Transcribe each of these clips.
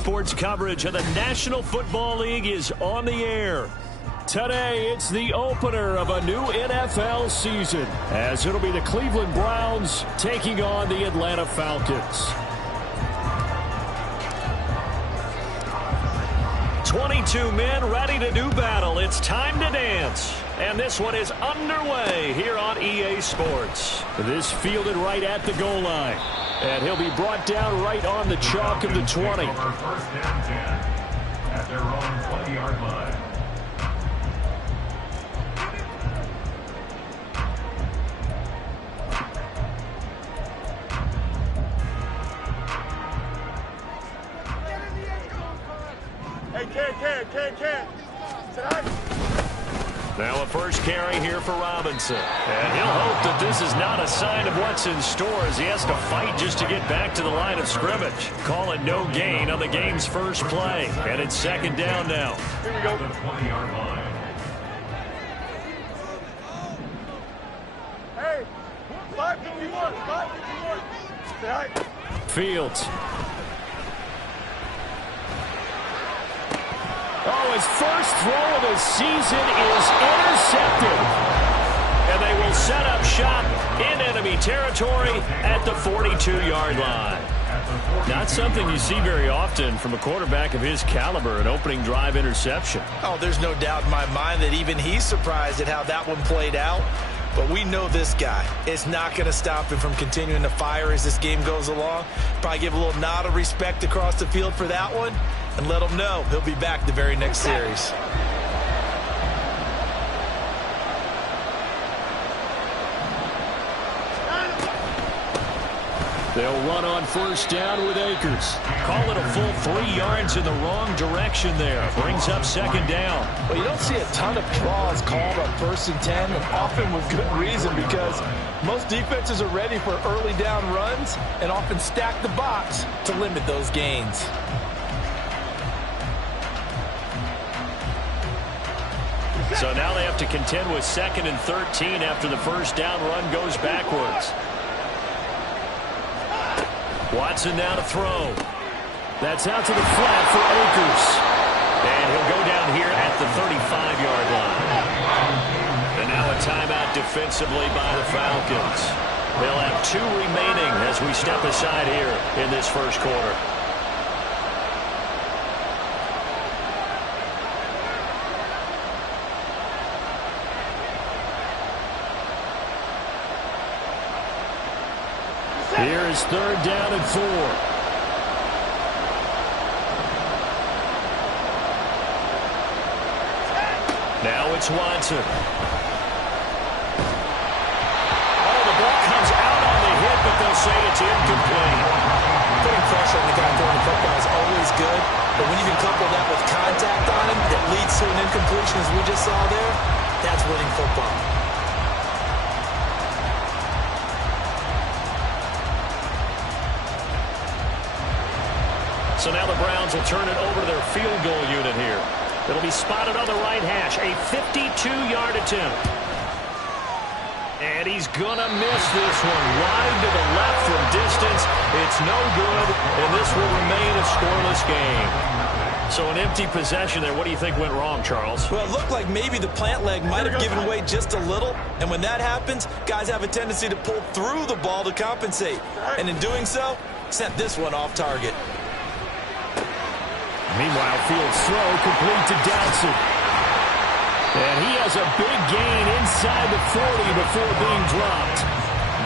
Sports coverage of the National Football League is on the air. Today, it's the opener of a new NFL season, as it'll be the Cleveland Browns taking on the Atlanta Falcons. 22 men ready to do battle. It's time to dance. And this one is underway here on EA Sports. This fielded right at the goal line. And he'll be brought down right on the chalk of the 20. First down 10 at their own 20-yard line. Now a first carry here for Robinson. And he'll hope that this is not a sign of what's in store as he has to fight just to get back to the line of scrimmage. Call it no gain on the game's first play. And it's second down now. Here we go. The 20-yard line. Hey, 551, 551. Fields. Oh, his first throw of the season is intercepted. And they will set up shop in enemy territory at the 42-yard line. Not something you see very often from a quarterback of his caliber, an opening drive interception. Oh, there's no doubt in my mind that even he's surprised at how that one played out. But we know this guy is not going to stop him from continuing to fire as this game goes along. Probably give a little nod of respect across the field for that one. And let him know he'll be back the very next series. They'll run on first down with Akers. Call it a full 3 yards in the wrong direction there. Brings up second down. Well, you don't see a ton of draws called on 1st and 10, and often with good reason, because most defenses are ready for early down runs and often stack the box to limit those gains. So now they have to contend with 2nd and 13 after the first down run goes backwards. Watson now to throw. That's out to the flat for Akers. And he'll go down here at the 35-yard line. And now a timeout defensively by the Falcons. They'll have 2 remaining as we step aside here in this first quarter. Here is 3rd down and 4. Now it's Watson. Oh, the ball comes out on the hit, but they'll say it's incomplete. Putting pressure on the guy throwing the football is always good, but when you can couple that with contact on him that leads to an incompletion as we just saw there, that's winning football. So now the Browns will turn it over to their field goal unit here. It'll be spotted on the right hash, a 52-yard attempt. And he's going to miss this one wide to the left from distance. It's no good, and this will remain a scoreless game. So an empty possession there. What do you think went wrong, Charles? Well, it looked like maybe the plant leg might have given way just a little. And when that happens, guys have a tendency to pull through the ball to compensate. And in doing so, sent this one off target. Meanwhile, Fields' throw complete to Dotson. And he has a big gain inside the 40 before being dropped.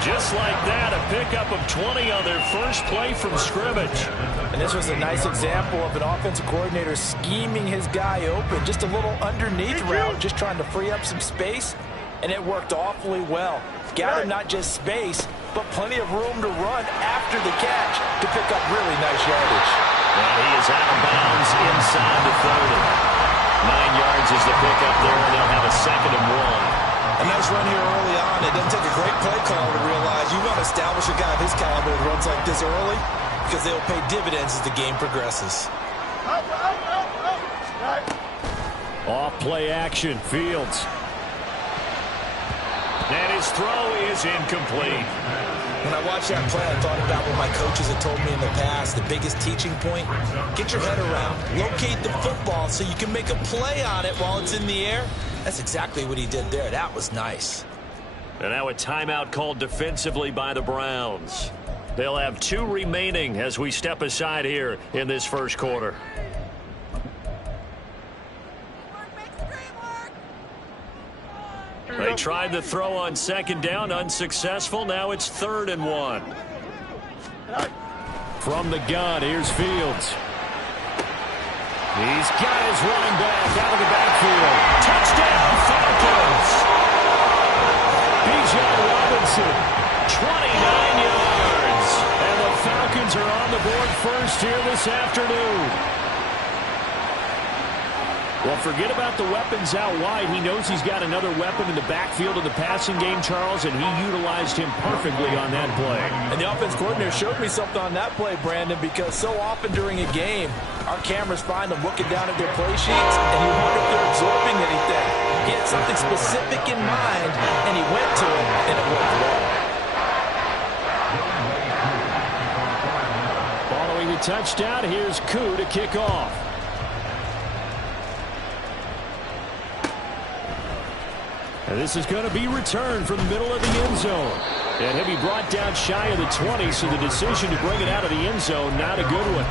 Just like that, a pickup of 20 on their first play from scrimmage. And this was a nice example of an offensive coordinator scheming his guy open. Just a little underneath route, just trying to free up some space. And it worked awfully well. Got him not just space, but plenty of room to run after the catch to pick up really nice yardage. And he is out of bounds inside the 30. 9 yards is the pickup there, and they'll have a 2nd and 1. A nice run here early on. It doesn't take a great play caller to realize you want to establish a guy of his caliber with runs like this early because they'll pay dividends as the game progresses. Off play action, Fields. And his throw is incomplete. When I watched that play, I thought about what my coaches had told me in the past. The biggest teaching point, get your head around, locate the football so you can make a play on it while it's in the air. That's exactly what he did there. That was nice. And now a timeout called defensively by the Browns. They'll have 2 remaining as we step aside here in this first quarter. They tried the throw on second down, unsuccessful. Now it's 3rd and 1. From the gun, here's Fields. He's got his running back out of the backfield. Touchdown, Falcons! B.J. Robinson, 29 yards. And the Falcons are on the board first here this afternoon. Well, forget about the weapons out wide. He knows he's got another weapon in the backfield of the passing game, Charles, and he utilized him perfectly on that play. And the offense coordinator showed me something on that play, Brandon, because so often during a game, our cameras find them looking down at their play sheets, and you wonder if they're absorbing anything. He had something specific in mind, and he went to it, and it worked well. Following the touchdown, here's Koo to kick off. And this is going to be returned from the middle of the end zone. And he'll be brought down shy of the 20, so the decision to bring it out of the end zone, not a good one.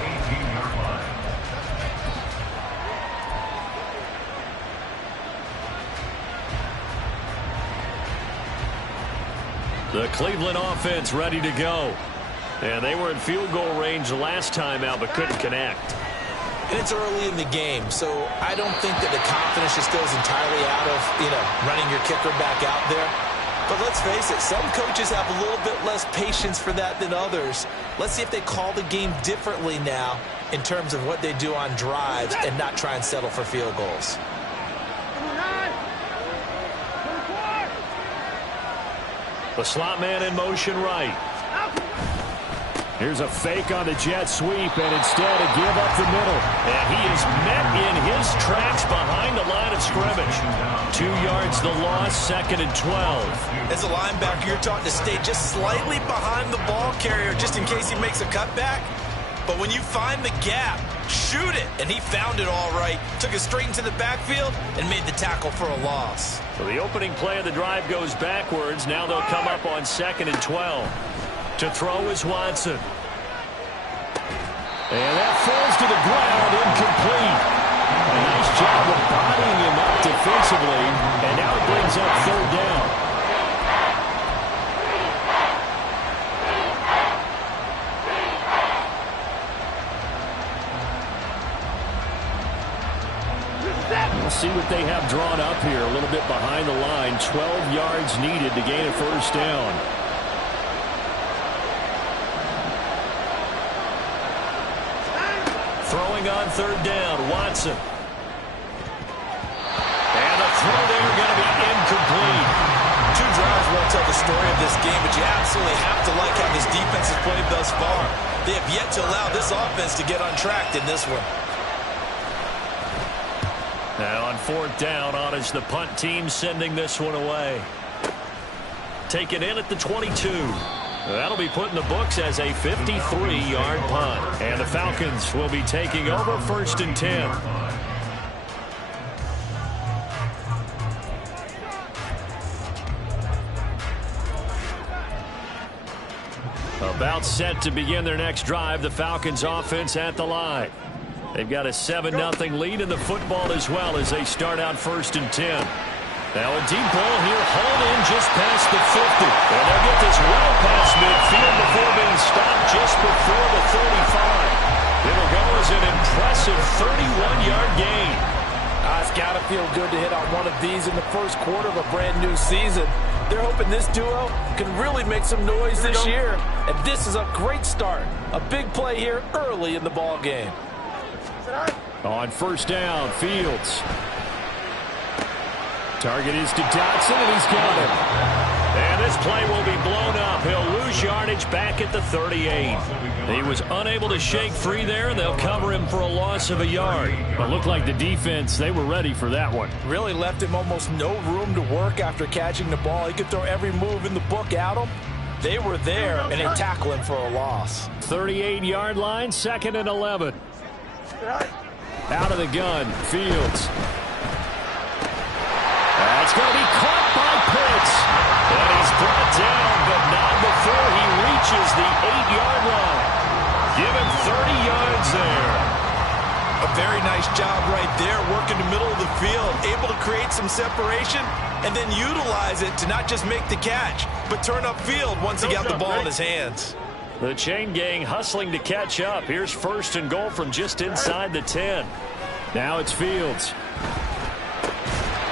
The Cleveland offense ready to go. And they were in field goal range last time out, but couldn't connect. And it's early in the game, so I don't think that the confidence just goes entirely out of, running your kicker back out there. But let's face it, some coaches have a little bit less patience for that than others. Let's see if they call the game differently now in terms of what they do on drives and not try and settle for field goals. The slot man in motion right. Here's a fake on the jet sweep, and instead a give up the middle. And he is met in his tracks behind the line of scrimmage. 2 yards the loss, 2nd and 12. As a linebacker, you're taught to stay just slightly behind the ball carrier just in case he makes a cutback. But when you find the gap, shoot it. And he found it all right. Took it straight into the backfield and made the tackle for a loss. So the opening play of the drive goes backwards. Now they'll come up on 2nd and 12. To throw is Watson. And that falls to the ground, incomplete. A nice job of bodying him up defensively, and now it brings up 3rd down. We'll see what they have drawn up here, a little bit behind the line. 12 yards needed to gain a 1st down. Throwing on 3rd down, Watson. And the throw there going to be incomplete. 2 drives won't tell the story of this game, but you absolutely have to like how this defense has played thus far. They have yet to allow this offense to get untracked in this one. Now on 4th down, on is the punt team sending this one away. Taken in at the 22. That'll be put in the books as a 53-yard punt. And the Falcons will be taking over 1st and 10. About set to begin their next drive. The Falcons offense at the line. They've got a 7-0 lead in the football as well as they start out 1st and 10. Now a deep ball here, hauled in just past the 50. And they'll get this well past midfield before being stopped just before the 35. It'll go as an impressive 31-yard gain. It's got to feel good to hit on one of these in the first quarter of a brand new season. They're hoping this duo can really make some noise this year. And this is a great start. A big play here early in the ball game. On 1st down, Fields. Target is to Dotson, and he's got him. And this play will be blown up. He'll lose yardage back at the 38. He was unable to shake free there, and they'll cover him for a loss of a yard. It looked like the defense, they were ready for that one. Really left him almost no room to work after catching the ball. He could throw every move in the book at him. They were there, and they tackle him for a loss. 38-yard line, 2nd and 11. Out of the gun, Fields. That's going to be caught by Pitts. And he's brought down, but not before he reaches the 8-yard line. Give him 30 yards there. A very nice job right there, working the middle of the field, able to create some separation, and then utilize it to not just make the catch, but turn upfield once he got the ball in his hands. The chain gang hustling to catch up. Here's 1st and goal from just inside the 10. Now it's Fields.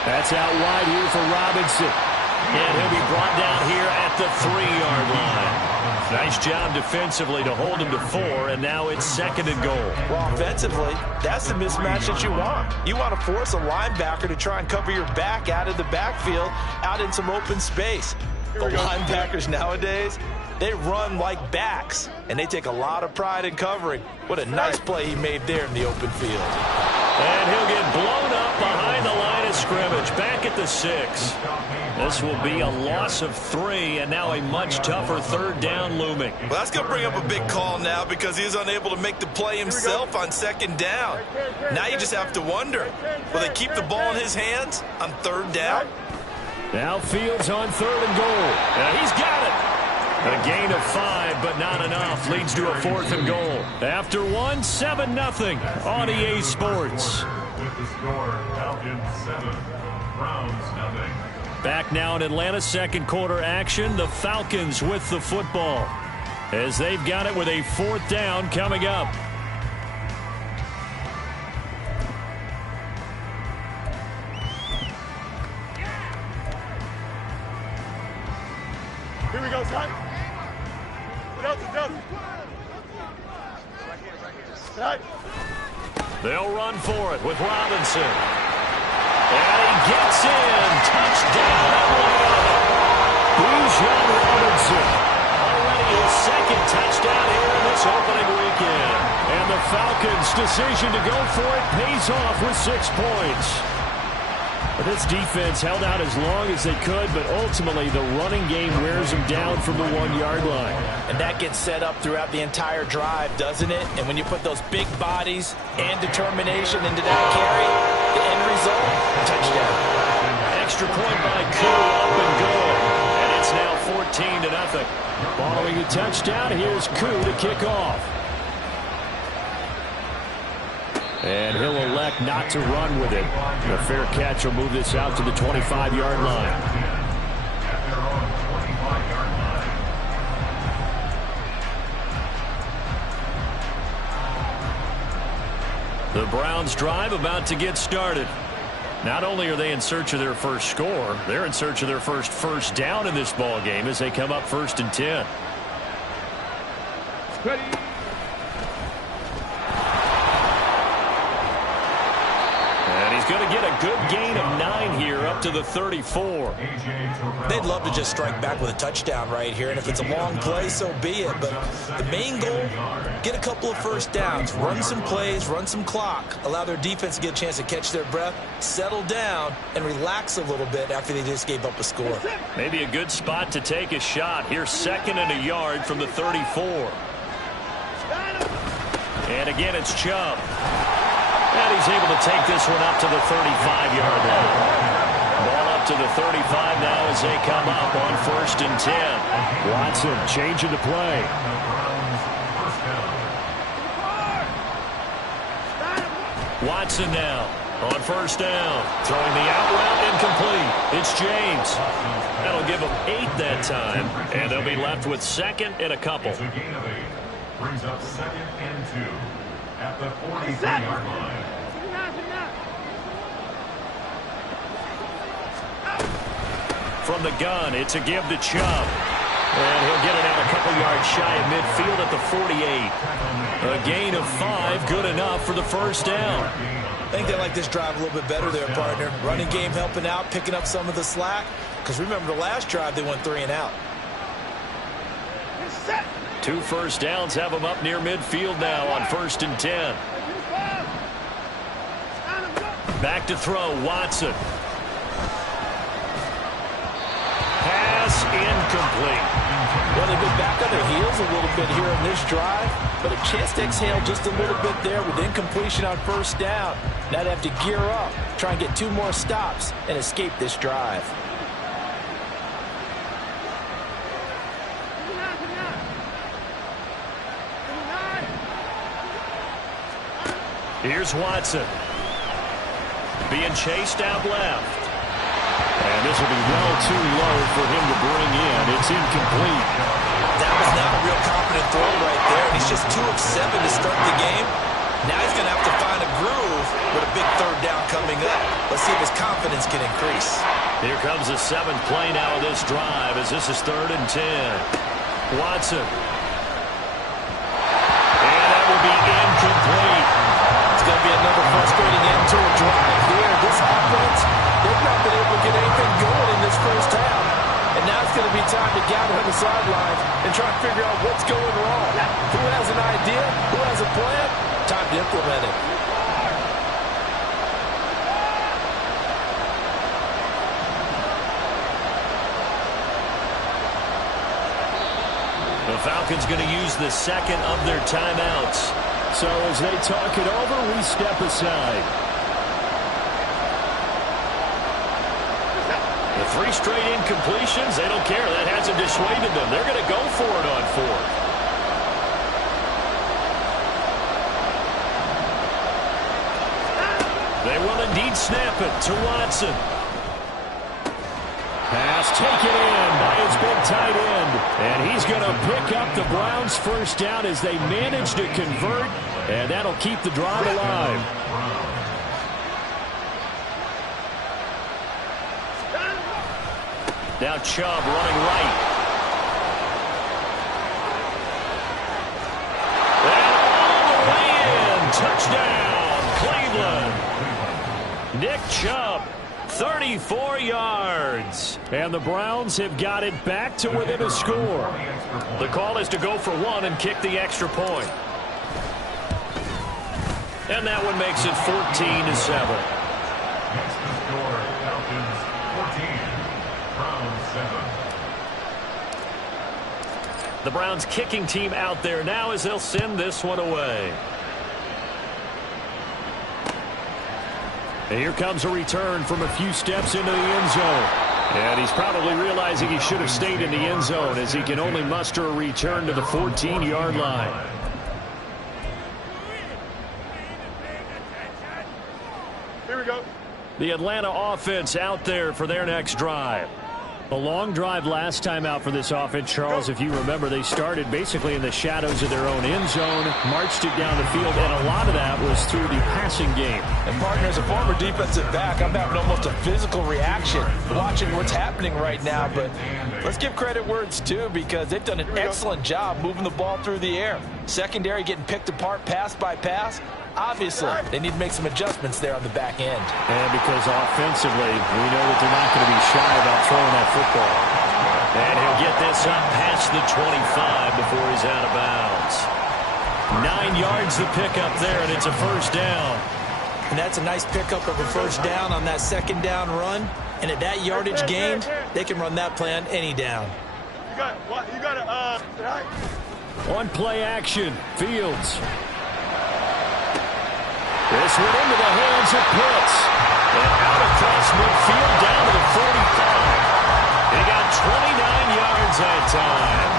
That's out wide here for Robinson. And he'll be brought down here at the 3-yard line. Nice job defensively to hold him to 4, and now it's 2nd and goal. Well, offensively, that's the mismatch that you want. You want to force a linebacker to try and cover your back out of the backfield, out in some open space. The linebackers nowadays, they run like backs, and they take a lot of pride in covering. What a nice play he made there in the open field. And he'll get blown up behind the line of scrimmage, back at the 6. This will be a loss of 3, and now a much tougher 3rd down looming. Well, that's going to bring up a big call now because he is unable to make the play himself on 2nd down. Now you just have to wonder, will they keep the ball in his hands on 3rd down? Now Fields on 3rd and goal. And he's got it. A gain of 5, but not enough. Leads to a 4th and goal. After 1, 7-0 on EA Sports. With the score, Falcons 7, Browns 0. Back now in Atlanta, 2nd quarter action. The Falcons with the football as they've got it with a 4th down coming up. Here we go, son. They'll run for it with Robinson. And he gets in. Touchdown, Atlanta. Bijan Robinson. Already his 2nd touchdown here in this opening weekend. And the Falcons' decision to go for it pays off with 6 points. But this defense held out as long as they could, but ultimately the running game wears them down from the 1-yard line. And that gets set up throughout the entire drive, doesn't it? And when you put those big bodies and determination into that carry, the end result, touchdown. Extra point by Koo, up and good. And it's now 14-0. Following the touchdown, here's Koo to kick off. And he'll elect not to run with it. A fair catch will move this out to the 25-yard line. At their own 25-yard line. The Browns drive about to get started. Not only are they in search of their first score, they're in search of their first down in this ball game as they come up 1st and 10. Ready. Going to get a good gain of 9 here up to the 34. They'd love to just strike back with a touchdown right here, and if it's a long play, so be it. But the main goal, get a couple of 1st downs, run some plays, run some clock, allow their defense to get a chance to catch their breath, settle down, and relax a little bit after they just gave up a score. Maybe a good spot to take a shot. Here's 2nd and a yard from the 34. And again, it's Chubb. And he's able to take this one up to the 35-yard line. Ball up to the 35 now as they come up on 1st and 10. Watson changing the play. Watson now on 1st down. Throwing the out route incomplete. It's James. That'll give them 8 that time. And they'll be left with 2nd and a couple. It's a gain of 8. Brings up 2nd and 2. At the 43-yard line. From the gun, it's a give to Chubb. And he'll get it out a couple yards shy of midfield at the 48. A gain of 5, good enough for the first down. I think they like this drive a little bit better there, partner. Running game helping out, picking up some of the slack. Because remember, the last drive, they went 3 and out. 2 first downs have them up near midfield now on 1st and 10. Back to throw, Watson. Pass incomplete. Well, they've been back on their heels a little bit here on this drive, but a chance to exhale just a little bit there with incompletion on 1st down. Now they have to gear up, try and get 2 more stops, and escape this drive. Here's Watson. Being chased out left. And this will be well too low for him to bring in. It's incomplete. That was not a real confident throw right there. And he's just 2 of 7 to start the game. Now he's going to have to find a groove with a big 3rd down coming up. Let's see if his confidence can increase. Here comes the 7th play now of this drive as this is 3rd and 10. Watson. And that will be incomplete. It's going to be another frustrating end to a drive here. This offense, they've not been able to get anything going in this first half. And now it's going to be time to gather on the sidelines and try to figure out what's going wrong. Who has an idea? Who has a plan? Time to implement it. The Falcons going to use the 2nd of their timeouts. So as they talk it over, we step aside. The 3 straight incompletions, they don't care. That hasn't dissuaded them. They're going to go for it on 4th. They will indeed snap it to Watson. Pass taken in by his big tight end. And he's going to pick up the Browns' first down as they manage to convert. And that'll keep the drive alive. Now Chubb running right. And all the way in. Touchdown, Cleveland. Nick Chubb, 34 yards. And the Browns have got it back to within a score. The call is to go for 1 and kick the extra point. And that one makes it 14-7. Next to score, Falcons 14, Browns 7. The Browns kicking team out there now as they'll send this one away. And here comes a return from a few steps into the end zone. And he's probably realizing he should have stayed in the end zone as he can only muster a return to the 14-yard line. Here we go. The Atlanta offense out there for their next drive. A long drive last time out for this offense, Charles. If you remember, they started basically in the shadows of their own end zone, marched it down the field, and a lot of that was through the passing game. And, partner, as a former defensive back, I'm having almost a physical reaction watching what's happening right now. But let's give credit where it's due because they've done an excellent job moving the ball through the air. Secondary getting picked apart pass by pass. Obviously, they need to make some adjustments there on the back end. And because offensively, we know that they're not going to be shy about throwing that football. And he'll get this up past the 25 before he's out of bounds. 9 yards to pick up there, and it's a first down. And that's a nice pickup of a first down on that 2nd down run. And at that yardage gained, they can run that play on any down. You got it. On play action, Fields. This one into the hands of Pitts. And out across midfield down to the 45. He got 29 yards that time.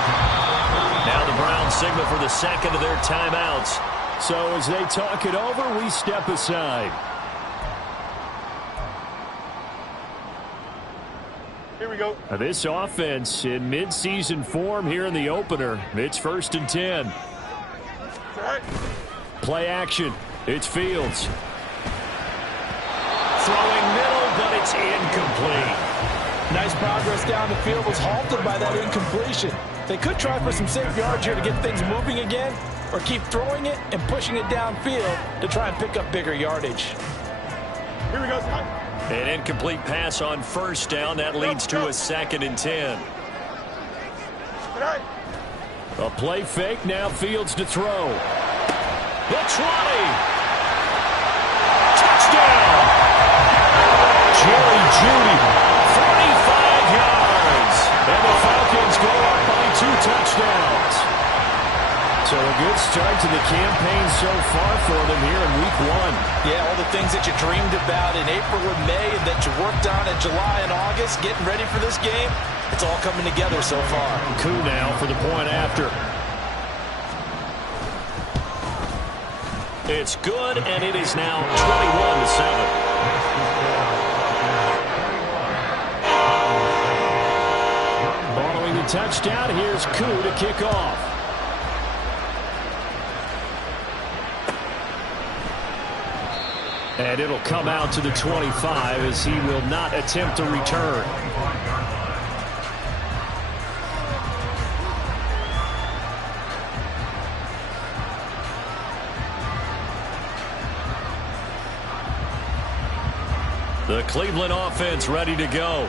Now the Browns signal for the 2nd of their timeouts. So as they talk it over, we step aside. Here we go. Now this offense in midseason form here in the opener. It's 1st and 10. All right. Play action. It's Fields. Throwing middle, but it's incomplete. Nice progress down the field was halted by that incompletion. They could try for some safe yards here to get things moving again, or keep throwing it and pushing it downfield to try and pick up bigger yardage. Here we go. An incomplete pass on first down. That leads to a 2nd and 10. A play fake. Now Fields to throw. The 20. Touchdown. Jerry Jeudy. 45 yards. And the Falcons go up by 2 touchdowns. So a good start to the campaign so far for them here in week 1. Yeah, all the things that you dreamed about in April and May and that you worked on in July and August, getting ready for this game, it's all coming together so far. Coup now for the point after. It's good, and it is now 21-7. Following the touchdown, here's Coup to kick off. And it'll come out to the 25 as he will not attempt to return. The Cleveland offense ready to go.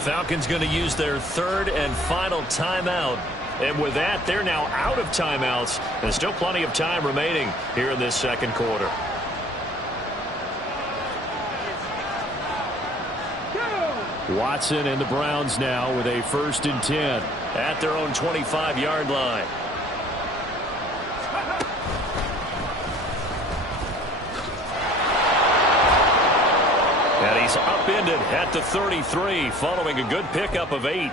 Falcons going to use their 3rd and final timeout. And with that, they're now out of timeouts. There's still plenty of time remaining here in this 2nd quarter. Watson and the Browns now with a 1st and 10 at their own 25-yard line. And he's upended at the 33 following a good pickup of 8.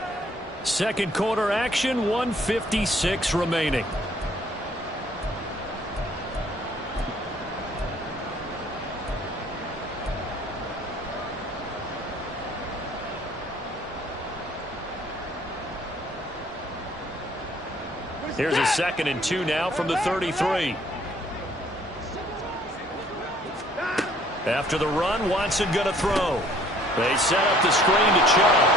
2nd quarter action, 1:56 remaining. Here's a 2nd and 2 now from the 33. After the run, Watson going to throw. They set up the screen to Chubb.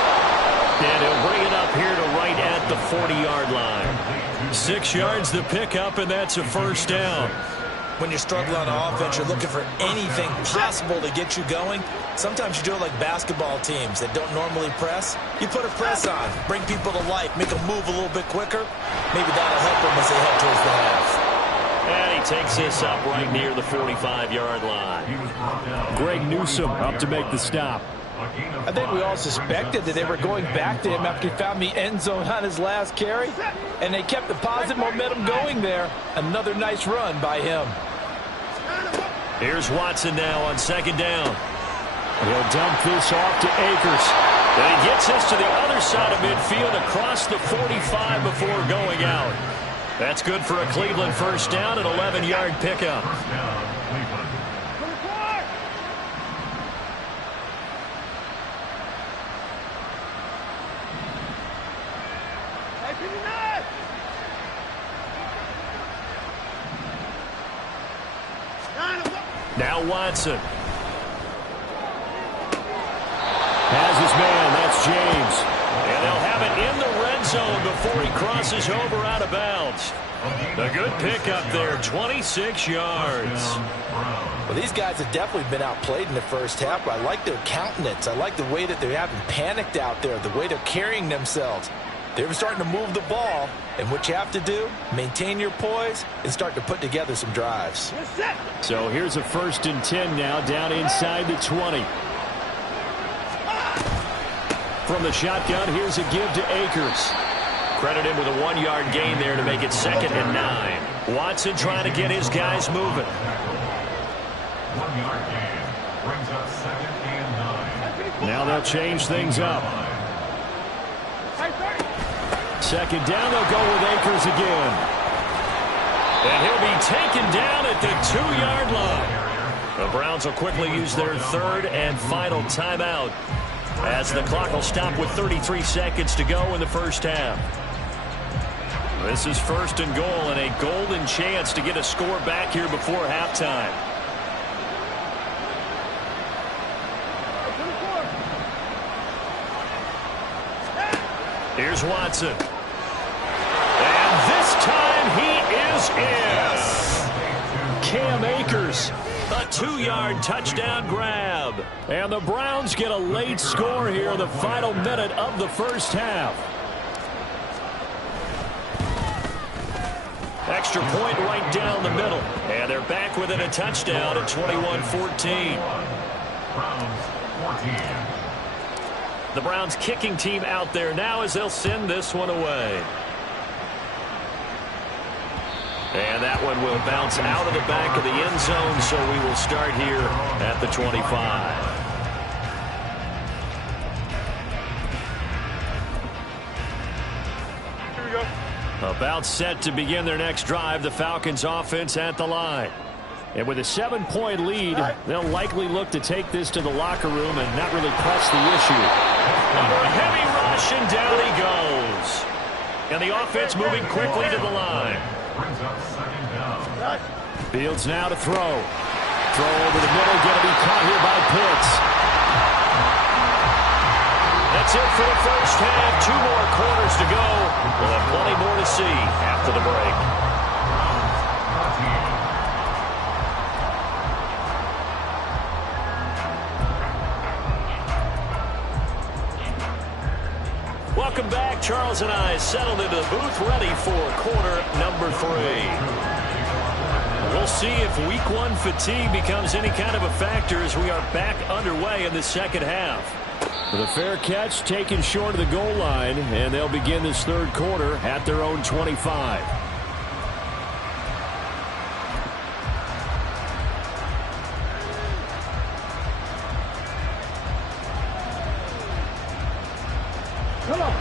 And he'll bring it up here to right at the 40-yard line. 6 yards the pickup, and that's a 1st down. When you struggle on offense, you're looking for anything possible to get you going. Sometimes you do it like basketball teams that don't normally press. You put a press on, bring people to life, make them move a little bit quicker. Maybe that'll help them as they head towards the half. And he takes this up right near the 45-yard line. Greg Newsome up to make the stop. I think we all suspected that they were going back to him after he found the end zone on his last carry, and they kept the positive momentum going there. Another nice run by him. Here's Watson now on 2nd down. He'll dump this off to Akers. Then he gets this to the other side of midfield across the 45 before going out. That's good for a Cleveland 1st down, an 11-yard pickup. Now Watson. Has his man. That's James. And they'll have it in the red zone before he crosses over out of bounds. A good pickup there, 26 yards. Well, these guys have definitely been outplayed in the first half, but I like their countenance. I like the way that they haven't panicked out there, the way they're carrying themselves. They're starting to move the ball, and what you have to do, maintain your poise and start to put together some drives. So here's a 1st and 10 now, down inside the 20. From the shotgun, here's a give to Akers. Credit him with a 1-yard gain there to make it 2nd and 9. Watson trying to get his guys moving. 1-yard gain brings up 2nd and 9. Now they'll change things up. 2nd down, they'll go with Akers again. And he'll be taken down at the 2-yard line. The Browns will quickly use their 3rd and final timeout as the clock will stop with 33 seconds to go in the first half. This is 1st and goal and a golden chance to get a score back here before halftime. Here's Watson. And this time he is in. Cam Akers, a 2-yard touchdown grab. And the Browns get a late score here in the final minute of the first half. Extra point right down the middle. And they're back within a touchdown at 21-14. Browns 14. The Browns kicking team out there now as they'll send this one away. And that one will bounce out of the back of the end zone, so we will start here at the 25. Here we go. About set to begin their next drive, the Falcons offense at the line. And with a 7-point lead, they'll likely look to take this to the locker room and not really press the issue. Under a heavy rush, and down he goes. And the offense moving quickly to the line. Brings up second down. Fields now to throw. Throw over the middle, going to be caught here by Pitts. That's it for the first half. 2 more quarters to go. We'll have plenty more to see after the break. Welcome back. Charles and I settled into the booth, ready for quarter number 3. We'll see if week 1 fatigue becomes any kind of a factor as we are back underway in the second half. With a fair catch taken short of the goal line, and they'll begin this third quarter at their own 25.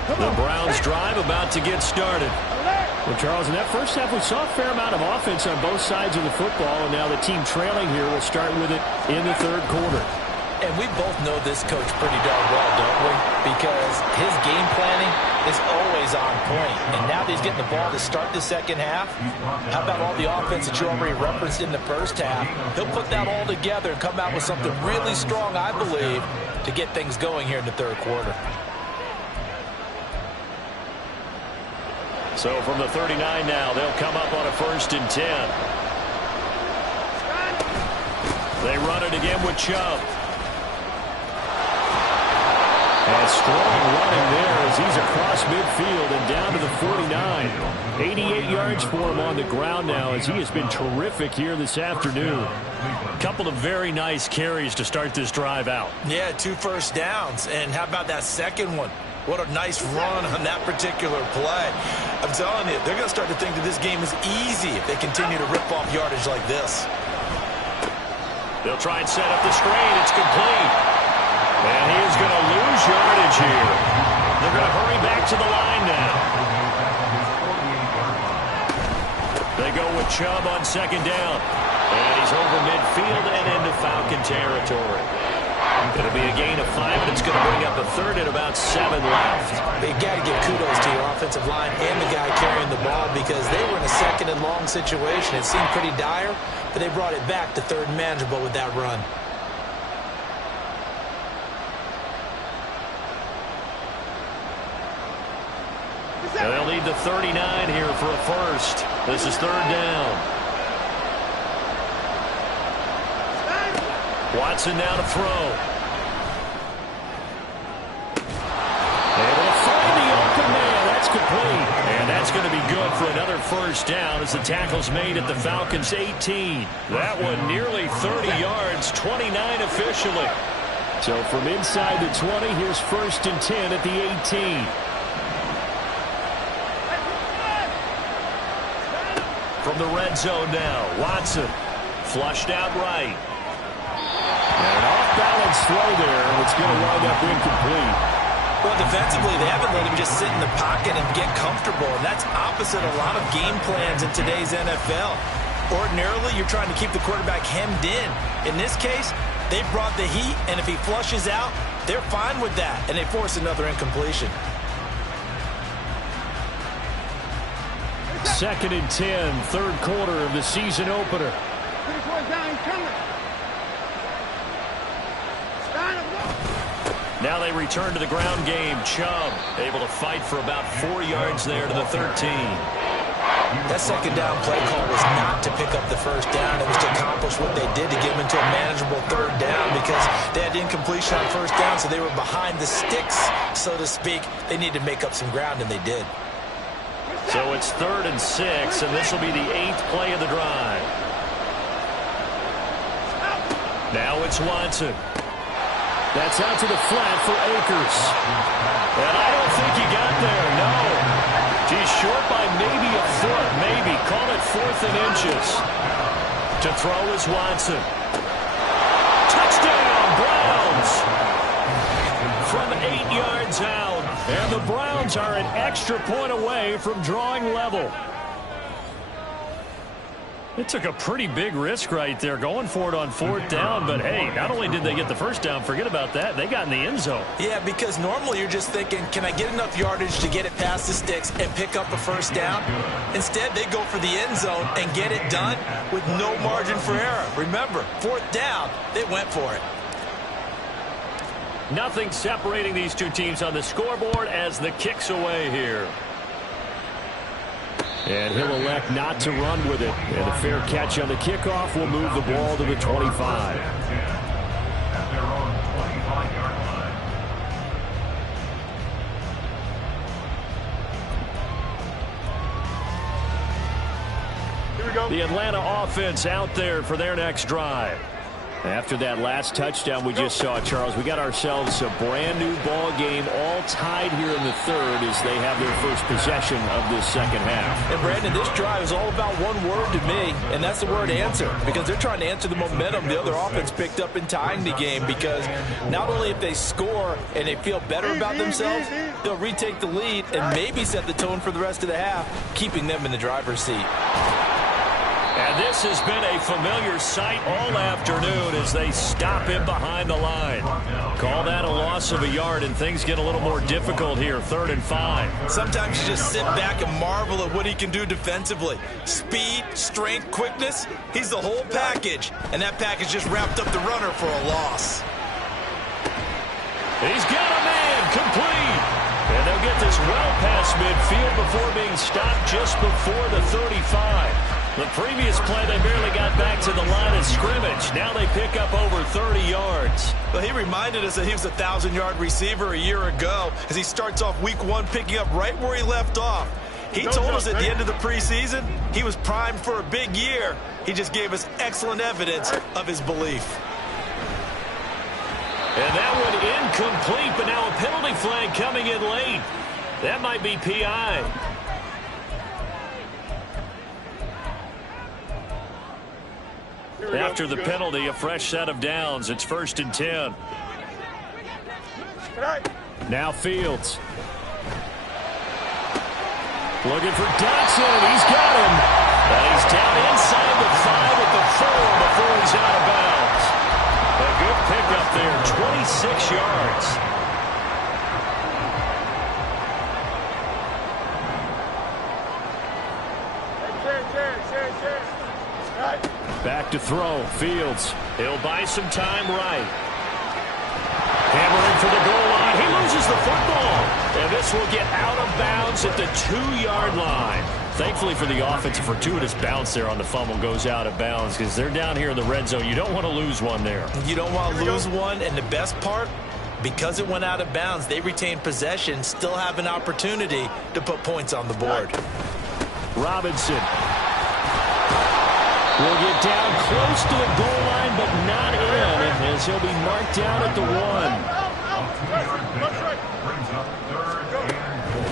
The Browns drive about to get started. Well, Charles, in that first half, we saw a fair amount of offense on both sides of the football, and now the team trailing here will start with it in the third quarter. And we both know this coach pretty darn well, don't we? Because his game planning is always on point. And now that he's getting the ball to start the second half, how about all the offense that you already referenced in the first half? He'll put that all together and come out with something really strong, I believe, to get things going here in the third quarter. So from the 39 now, they'll come up on a 1st and 10. They run it again with Chubb. And strong running there as he's across midfield and down to the 49. 88 yards for him on the ground now as he has been terrific here this afternoon. Couple of very nice carries to start this drive out. Yeah, 2 first downs. And how about that second one? What a nice run on that particular play. I'm telling you, they're going to start to think that this game is easy if they continue to rip off yardage like this. They'll try and set up the screen. It's complete. And he is going to lose yardage here. They're going to hurry back to the line now. They go with Chubb on 2nd down. And he's over midfield and into Falcon territory. It'll be a gain of 5, and it's going to bring up a 3rd and about 7 left. They got to give kudos to your offensive line and the guy carrying the ball because they were in a 2nd and long situation. It seemed pretty dire, but they brought it back to 3rd and manageable with that run. And they'll need the 39 here for a 1st. This is 3rd down. Watson now to throw. Able to find the open man. That's complete. And that's going to be good for another 1st down as the tackle's made at the Falcons' 18. That one nearly 30 yards, 29 officially. So from inside the 20, here's 1st and 10 at the 18. From the red zone now, Watson flushed out right. And an off-balance throw there, and it's going to wind up incomplete. Well, defensively, they haven't let him just sit in the pocket and get comfortable, and that's opposite a lot of game plans in today's NFL. Ordinarily, you're trying to keep the quarterback hemmed in. In this case, they brought the heat, and if he flushes out, they're fine with that, and they force another incompletion. 2nd and 10, 3rd quarter of the season opener. Now they return to the ground game. Chubb able to fight for about 4 yards there to the 13. That second down play call was not to pick up the first down. It was to accomplish what they did to get them into a manageable third down because they had incompletion on first down, so they were behind the sticks, so to speak. They needed to make up some ground, and they did. So it's 3rd and 6, and this will be the 8th play of the drive. Now it's Watson. That's out to the flat for Akers. And I don't think he got there, no. He's short by maybe a foot, maybe. Call it 4th and inches. To throw is Watson. Touchdown, Browns. From 8 yards out. And the Browns are an extra point away from drawing level. It took a pretty big risk right there going for it on 4th down. But, hey, not only did they get the first down, forget about that, they got in the end zone. Yeah, because normally you're just thinking, can I get enough yardage to get it past the sticks and pick up a first down? Instead, they go for the end zone and get it done with no margin for error. Remember, 4th down, they went for it. Nothing separating these two teams on the scoreboard as the kick's away here. And he'll elect not to run with it. And a fair catch on the kickoff will move the ball to the 25. At their own 25-yard line. Here we go. The Atlanta offense out there for their next drive. After that last touchdown we just saw, Charles, we got ourselves a brand new ball game, all tied here in the 3rd as they have their first possession of this second half. And Brandon, this drive is all about one word to me, and that's the word answer, because they're trying to answer the momentum the other offense picked up in tying the game, because not only if they score and they feel better about themselves, they'll retake the lead and maybe set the tone for the rest of the half, keeping them in the driver's seat. And this has been a familiar sight all afternoon as they stop him behind the line. Call that a loss of a yard, and things get a little more difficult here, 3rd and 5. Sometimes you just sit back and marvel at what he can do defensively. Speed, strength, quickness, he's the whole package. And that package just wrapped up the runner for a loss. He's got a man complete. And they'll get this well past midfield before being stopped just before the 35. The previous play, they barely got back to the line of scrimmage. Now they pick up over 30 yards. Well, he reminded us that he was a 1,000-yard receiver a year ago as he starts off week 1 picking up right where he left off. He told us at the end of the preseason he was primed for a big year. He just gave us excellent evidence of his belief. And that one incomplete, but now a penalty flag coming in late. That might be PI. After the penalty, a fresh set of downs. It's 1st and 10. Now Fields. Looking for Dotson. He's got him. And he's down inside the 5 at the 4 before he's out of bounds. A good pickup there, 26 yards. Back to throw. Fields. He'll buy some time right. Hammering for the goal line. He loses the football. And this will get out of bounds at the 2-yard line. Thankfully for the offense, a fortuitous bounce there on the fumble goes out of bounds because they're down here in the red zone. You don't want to lose one there. You don't want to lose one, and the best part, because it went out of bounds, they retain possession, still have an opportunity to put points on the board. Robinson will get down close to the goal line, but not in, as he'll be marked down at the 1.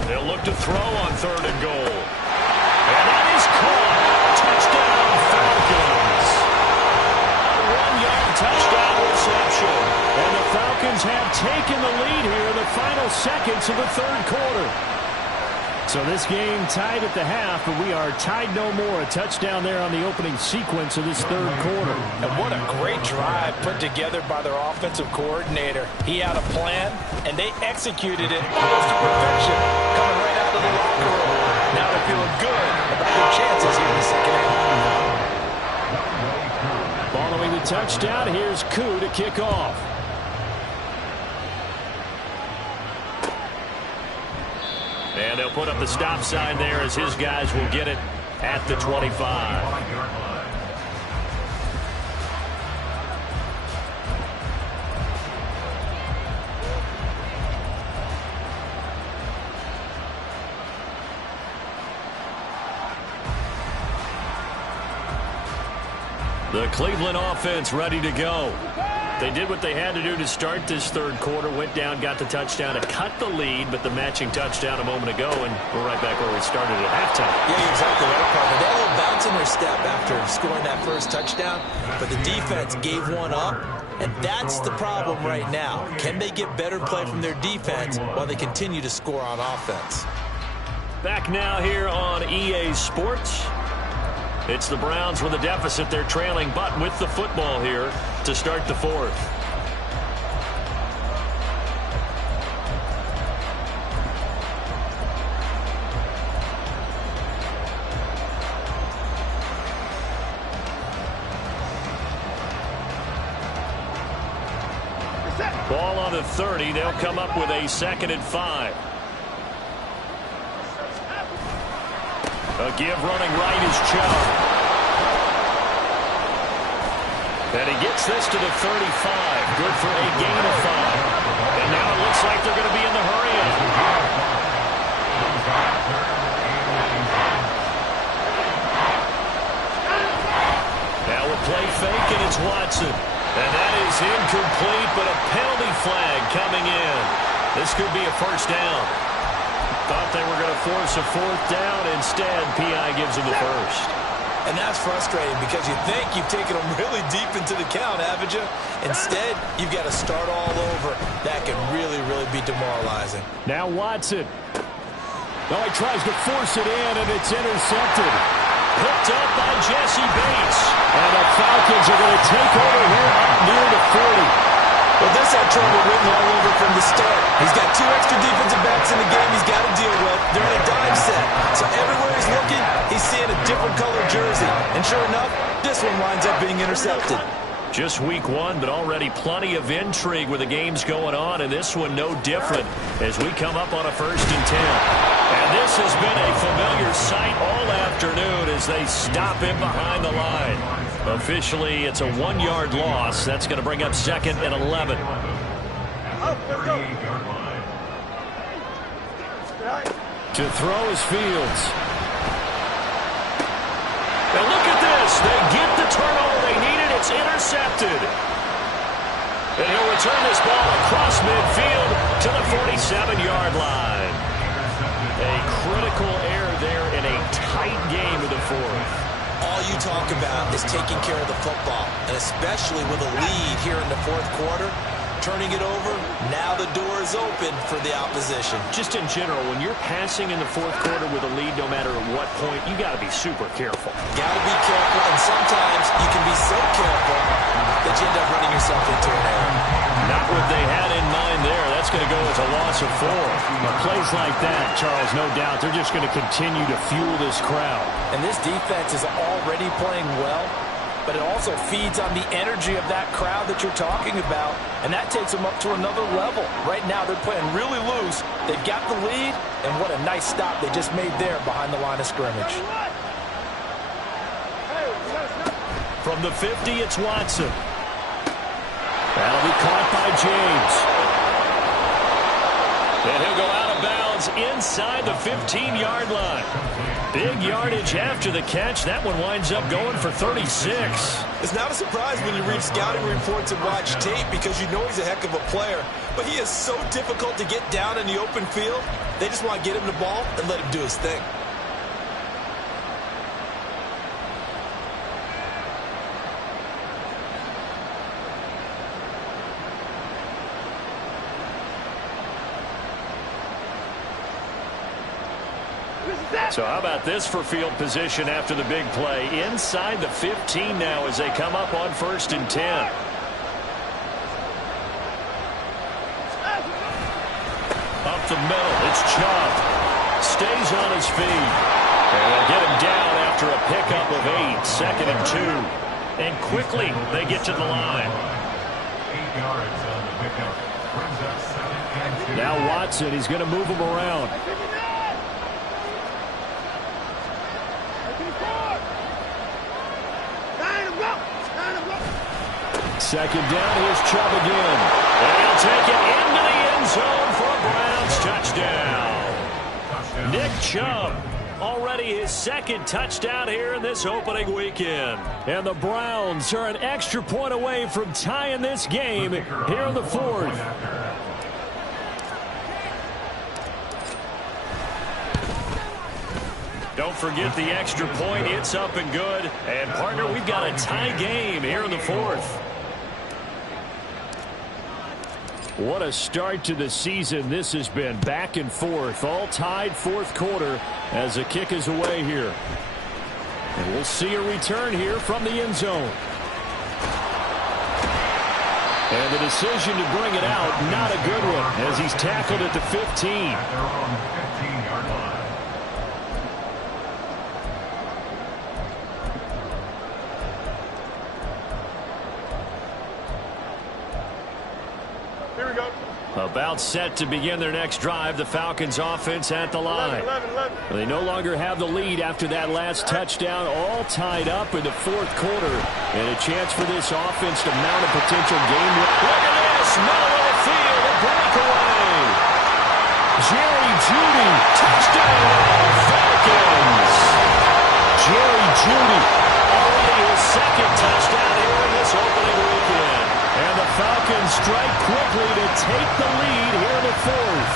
They'll look to throw on 3rd and goal. And that is caught. Touchdown, Falcons. A 1-yard touchdown reception. And the Falcons have taken the lead here in the final seconds of the 3rd quarter. So this game tied at the half, but we are tied no more. A touchdown there on the opening sequence of this 3rd quarter. And what a great drive put together by their offensive coordinator. He had a plan, and they executed it almost to perfection, coming right out of the locker room. Now they're feeling good about their chances here in the second half. Following the touchdown, here's Koo to kick off. And they'll put up the stop sign there as his guys will get it at the 25. The Cleveland offense ready to go. They did what they had to do to start this third quarter. Went down, got the touchdown to cut the lead, but the matching touchdown a moment ago, and we're right back where we started at halftime. Yeah, you're exactly right, partner. They had a little bounce in their step after scoring that first touchdown, but the defense gave one up, and that's the problem right now. Can they get better play from their defense while they continue to score on offense? Back now here on EA Sports. It's the Browns with a deficit. They're trailing, but with the football here to start the fourth. Ball on the 30. They'll come up with a 2nd and 5. A give running right is Chubb. And he gets this to the 35. Good for a gain of 5. And now it looks like they're going to be in the hurry-up. Now a play fake, and it's Watson. And that is incomplete, but a penalty flag coming in. This could be a first down. Thought they were going to force a 4th down. Instead, P.I. gives them the first. And that's frustrating because you think you've taken them really deep into the count, haven't you? Instead, you've got to start all over. That can really, really be demoralizing. Now Watson. Oh, he tries to force it in, and it's intercepted. Picked up by Jesse Bates. And the Falcons are going to take over here up near the 40. Well, this had trouble written all over from the start. He's got 2 extra defensive backs in the game he's got to deal with. They're in a dime set. So everywhere he's looking, he's seeing a different color jersey. And sure enough, this one winds up being intercepted. Just week 1, but already plenty of intrigue with the games going on, and this one no different as we come up on a 1st and 10. And this has been a familiar sight all afternoon as they stop him behind the line. Officially, it's a 1-yard loss. That's going to bring up 2nd and 11. To throw is Fields. And look at this. They get the turnover they needed. It's intercepted. And he'll return this ball across midfield to the 47-yard line. A critical error there in a tight game of the 4th. All you talk about is taking care of the football, and especially with a lead here in the 4th quarter. Turning it over, now the door is open for the opposition. Just in general, when you're passing in the 4th quarter with a lead, no matter at what point, you got to be super careful. Got to be careful, and sometimes you can be so careful that you end up running yourself into an error. Not what they had in mind there. That's going to go as a loss of 4. But plays like that, Charles, no doubt, they're just going to continue to fuel this crowd. And this defense is already playing well, but it also feeds on the energy of that crowd that you're talking about, and that takes them up to another level. Right now, they're playing really loose. They've got the lead, and what a nice stop they just made there behind the line of scrimmage. From the 50, it's Watson. That'll be caught by James. And he'll go out of bounds inside the 15-yard line. Big yardage after the catch. That one winds up going for 36. It's not a surprise when you read scouting reports and watch tape because you know he's a heck of a player. But he is so difficult to get down in the open field. They just want to get him the ball and let him do his thing. So how about this for field position after the big play? Inside the 15 now as they come up on 1st and 10. Up the middle, it's Chubb. Stays on his feet. And they'll get him down after a pickup of 8, 2nd and 2. And quickly they get to the line. 8 yards on the pickup. Brings up 2nd and 2. Now Watson, he's going to move him around. Second down, here's Chubb again. And he'll take it into the end zone for a Browns touchdown. Nick Chubb, already his second touchdown here in this opening weekend. And the Browns are an extra point away from tying this game here in the fourth. Don't forget the extra point. It's up and good. And, partner, we've got a tie game here in the fourth. What a start to the season this has been. Back and forth, all tied fourth quarter as the kick is away here. And we'll see a return here from the end zone. And the decision to bring it out, not a good one, as he's tackled at the 15. At their own 15-yard line. Here we go. About set to begin their next drive. The Falcons offense at the line. 11. They no longer have the lead after that last touchdown. All tied up in the fourth quarter. And a chance for this offense to mount a potential game. Look at this. Middle of the field. A breakaway. Jerry Jeudy. Touchdown. Falcons. Jerry Jeudy. Already his second touchdown here in this opening weekend. And the Falcons strike quickly to take the lead here in the fourth.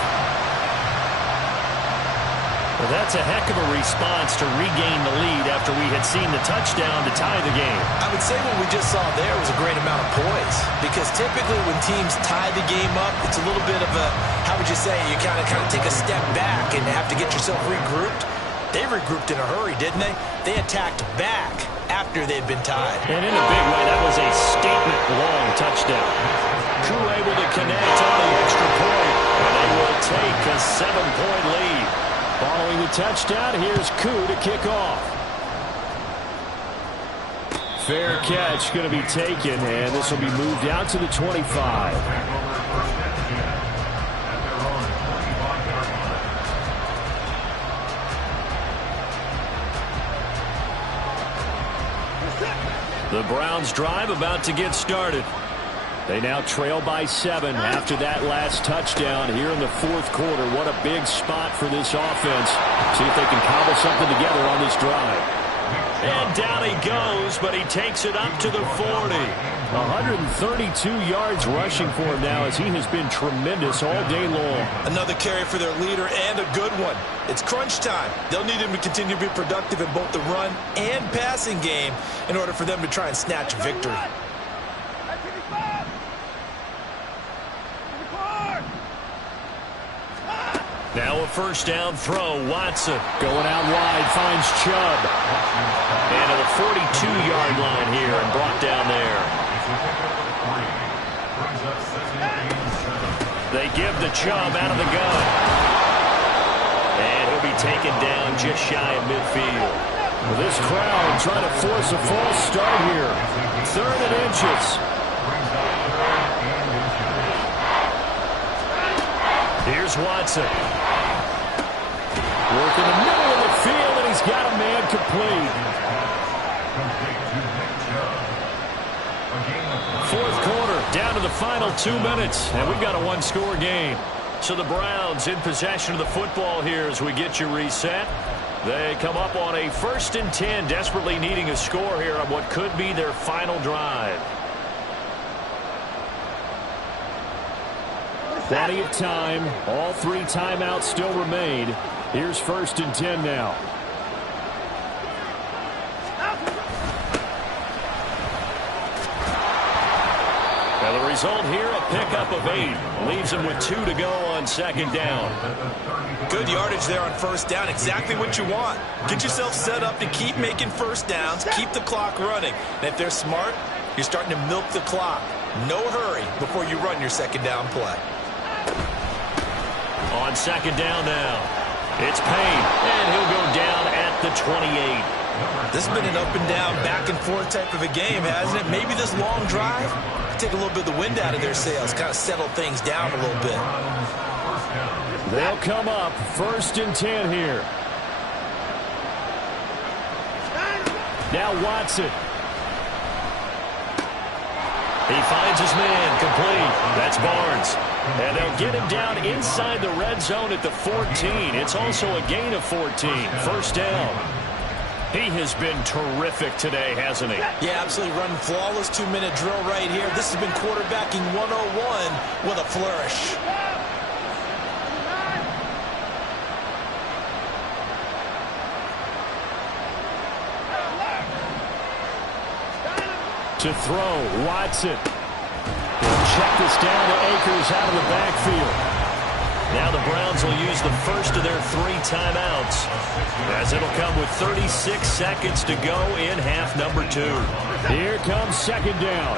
Well, that's a heck of a response to regain the lead after we had seen the touchdown to tie the game. I would say what we just saw there was a great amount of poise, because typically when teams tie the game up, it's a little bit of a, how would you say, you kind of take a step back and have to get yourself regrouped. They regrouped in a hurry, didn't they? They attacked back after they'd been tied. And in a big way, that was a statement-long touchdown. Crew able to connect on the extra point, and they will take a 7-point lead. Following the touchdown, here's Koo to kick off. Fair catch going to be taken, and this will be moved out to the 25. The Browns drive about to get started. They now trail by 7 after that last touchdown here in the fourth quarter. What a big spot for this offense. See if they can cobble something together on this drive. And down he goes, but he takes it up to the 40. 132 yards rushing for him now, as he has been tremendous all day long. Another carry for their leader, and a good one. It's crunch time. They'll need him to continue to be productive in both the run and passing game in order for them to try and snatch victory. Now a first down throw. Watson going out wide, finds Chubb. And to the 42-yard line here and brought down there. They give the Chubb out of the gun. And he'll be taken down just shy of midfield. Well, this crowd trying to force a false start here. 3rd and inches. Here's Watson. Work in the middle of the field, and he's got a man complete. Fourth quarter, down to the final 2 minutes, and we've got a one-score game. So the Browns in possession of the football here as we get you reset. They come up on a 1st and 10, desperately needing a score here on what could be their final drive. Plenty of time. All 3 timeouts still remain. Here's 1st and 10 now. Now the result here, a pickup of 8. Leaves them with 2 to go on 2nd down. Good yardage there on 1st down. Exactly what you want. Get yourself set up to keep making 1st downs, keep the clock running. And if they're smart, you're starting to milk the clock. No hurry before you run your 2nd down play. On 2nd down now. It's Payne, and he'll go down at the 28. This has been an up and down, back and forth type of a game, hasn't it? Maybe this long drive take a little bit of the wind out of their sails, kind of settle things down a little bit. They'll come up 1st and 10 here. Now Watson. He finds his man, complete. That's Barnes. And they'll get him down inside the red zone at the 14. It's also a gain of 14. First down. He has been terrific today, hasn't he? Yeah, absolutely running flawless 2-minute drill right here. This has been quarterbacking 101 with a flourish. To throw, Watson. They'll check this down to Akers out of the backfield. Now the Browns will use the first of their 3 timeouts, as it'll come with 36 seconds to go in half number 2. Here comes second down.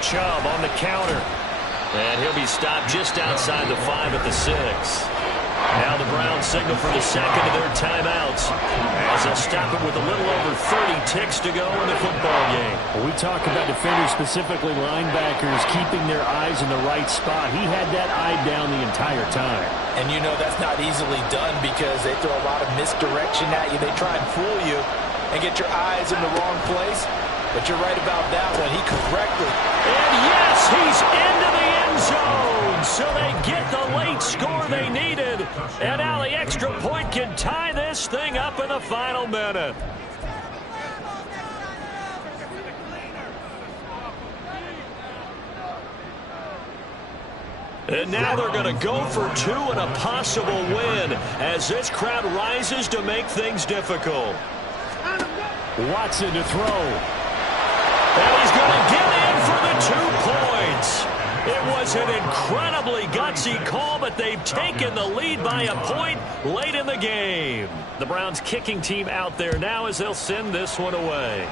Chubb on the counter. And he'll be stopped just outside the 5 at the 6. Now the Browns signal for the second of their timeouts, as they'll stop it with a little over 30 ticks to go in the football game. When we talk about defenders, specifically linebackers, keeping their eyes in the right spot. He had that eye down the entire time. And you know that's not easily done because they throw a lot of misdirection at you. They try and fool you and get your eyes in the wrong place. But you're right about that one. He correctly. And yes, he's into the end zone. So they get the late score they needed. And now the extra point can tie this thing up in the final minute. And now they're going to go for 2 and a possible win as this crowd rises to make things difficult. Watson to throw. And he's going to get in for the 2 points. It was an incredibly gutsy call, but they've taken the lead by a point late in the game. The Browns kicking team out there now as they'll send this one away.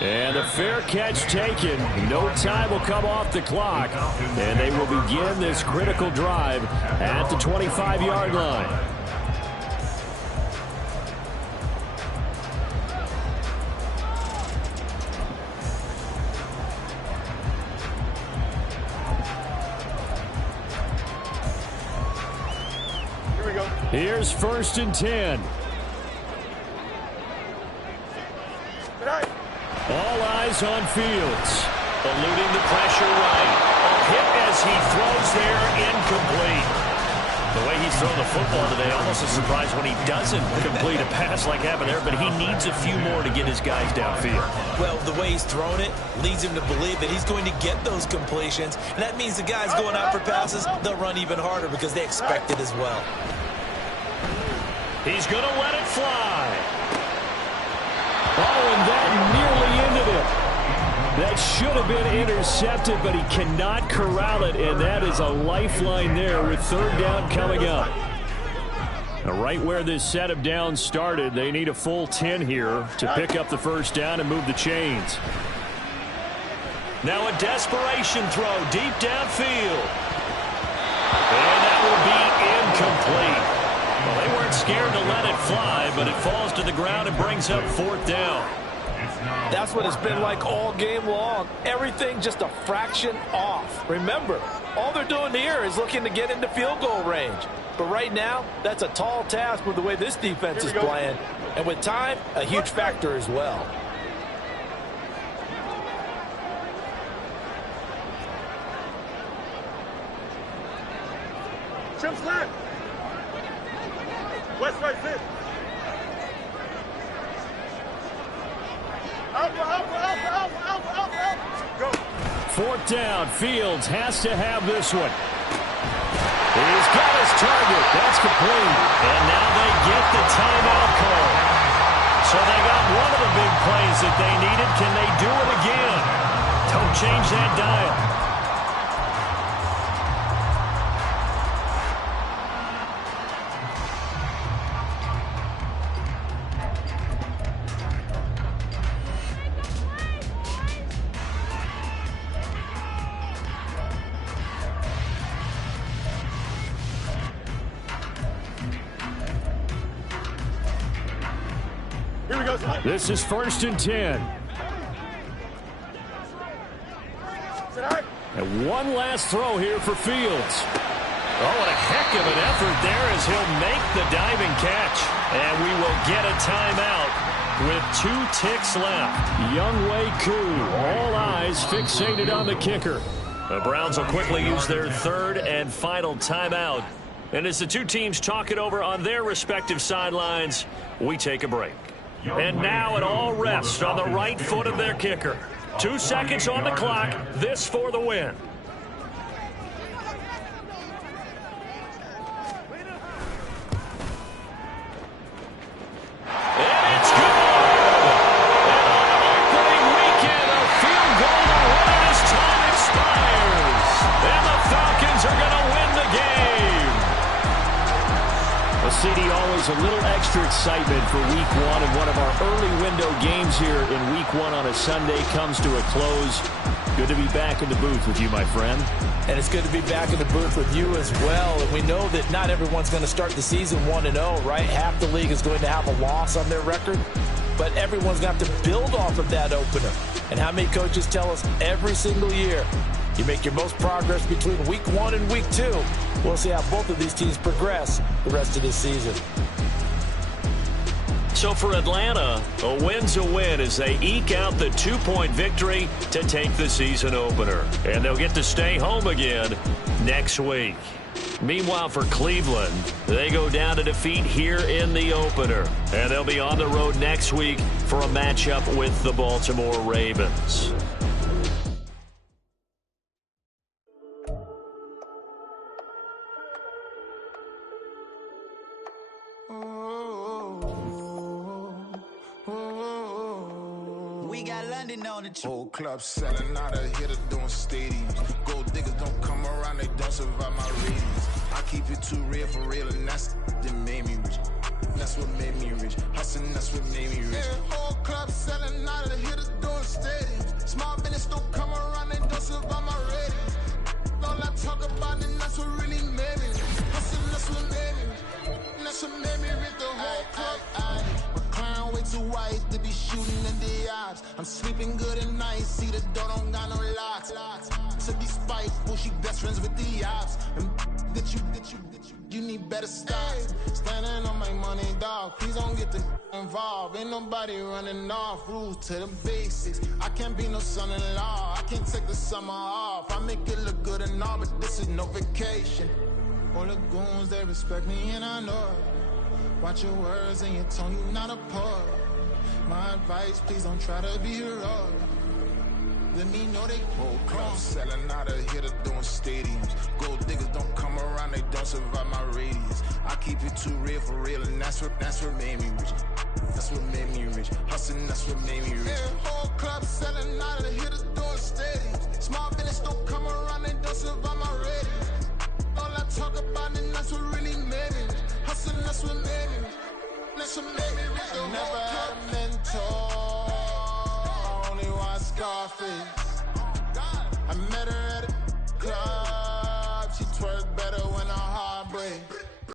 And a fair catch taken. No time will come off the clock. And they will begin this critical drive at the 25-yard line. Here's 1st and 10. All eyes on Fields. Eluding the pressure right. A hit as he throws there, incomplete. The way he's thrown the football today, almost a surprise when he doesn't complete a pass like happened there, but he needs a few more to get his guys downfield. Well, the way he's thrown it leads him to believe that he's going to get those completions, and that means the guys going out for passes, they'll run even harder because they expect it as well. He's going to let it fly. Oh, and that nearly ended it. That should have been intercepted, but he cannot corral it, and that is a lifeline there with 3rd down coming up. Now, right where this set of downs started, they need a full 10 here to pick up the 1st down and move the chains. Now a desperation throw deep downfield. And that will be incomplete. Well, they weren't scared to let it fly, but it falls to the ground and brings up 4th down. That's what it's been like all game long. Everything just a fraction off. Remember, all they're doing here is looking to get into field goal range. But right now, that's a tall task with the way this defense is playing. And with time, a huge factor as well. Trim slant. West right fit. Go. 4th down. Fields has to have this one. He's got his target. That's complete. And now they get the timeout call. So they got one of the big plays that they needed. Can they do it again? Don't change that dial. Here we go. This is 1st and 10. And one last throw here for Fields. Oh, and a heck of an effort there as he'll make the diving catch. And we will get a timeout with 2 ticks left. Young-Wei Koo, all eyes fixated on the kicker. The Browns will quickly use their 3rd and final timeout. And as the 2 teams talk it over on their respective sidelines, we take a break. And now it all rests on the right foot of their kicker. 2 seconds on the clock. This for the win. CD, always a little extra excitement for week 1, and one of our early window games here in week 1 on a Sunday comes to a close. Good to be back in the booth with you, my friend. And it's good to be back in the booth with you as well. And we know that not everyone's going to start the season 1-0, right? Half the league is going to have a loss on their record, but everyone's going to have to build off of that opener. And how many coaches tell us every single year, you make your most progress between week 1 and week 2. We'll see how both of these teams progress the rest of this season. So for Atlanta, a win's a win as they eke out the 2-point victory to take the season opener. And they'll get to stay home again next week. Meanwhile, for Cleveland, they go down to defeat here in the opener. And they'll be on the road next week for a matchup with the Baltimore Ravens. Whole club selling out of hitters doing stadiums. Gold diggers don't come around, they don't survive my ratings. I keep it too real for real, and that's that made me rich. That's what made me rich. Hustling, that's what made me rich. Yeah, whole club selling out of hitters doing stadiums. Small business don't come around, they don't survive my ratings. All I talk about it, that's what really made me rich. Hustling, that's what made me rich. That's what made me rich. The whole club. Clown way too white to be shooting in the eyes. I'm sleeping good at night, see the door don't got no locks. To be spiteful, she best friends with the ops. And you need better stop. Standing on my money, dog. Please don't get the involved. Ain't nobody running off. Rules to the basics. I can't be no son-in-law. I can't take the summer off. I make it look good and all, but this is no vacation. All the goons, they respect me and I know it. Watch your words and your tone, you not a poet. My advice, please don't try to be heroic. Let me know they whole club selling out of hitters doing stadiums. Gold diggers don't come around, they don't survive my radius. I keep it too real for real, and that's what made me rich. That's what made me rich. Hustling, that's what made me rich. Yeah, whole club selling out of hitters doing stadiums. Small business don't come around, they don't survive my radius. All I talk about, and that's what really made me.